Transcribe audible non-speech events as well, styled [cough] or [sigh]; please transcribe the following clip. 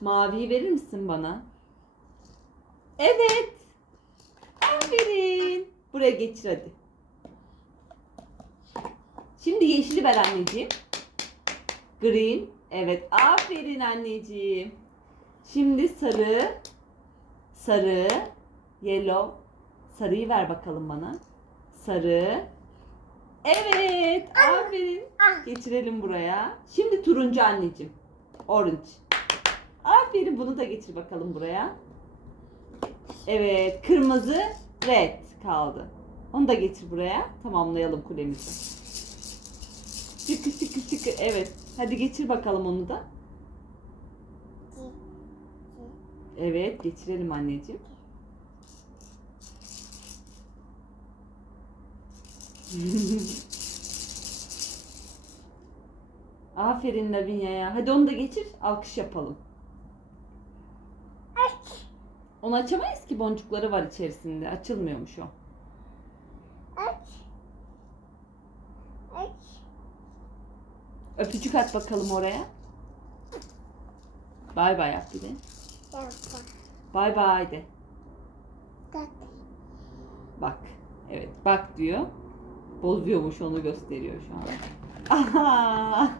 Maviyi verir misin bana? Evet. Aferin. Buraya geçir hadi. Şimdi yeşili ver anneciğim. Green. Evet. Aferin anneciğim. Şimdi sarı. Sarı. Yellow. Sarıyı ver bakalım bana. Sarı. Evet. Aferin. Ah. Geçirelim buraya. Şimdi turuncu anneciğim. Orange. Aferin bunu da getir bakalım buraya. Evet. Kırmızı. Red kaldı. Onu da getir buraya. Tamamlayalım kulemizi. Çıkı çıkı çıkı. Evet. Hadi geçir bakalım onu da. Evet. Geçirelim anneciğim. [laughs] Aferin Lavinya'ya. Hadi onu da geçir. Alkış yapalım. Onu açamayız ki boncukları var içerisinde. Açılmıyormuş o. Aç. Aç. Öpücük at bakalım oraya. Bay bay yap bir de. Bay bay de. Bak. Evet bak diyor. Bozuyormuş onu gösteriyor şu an. Aha!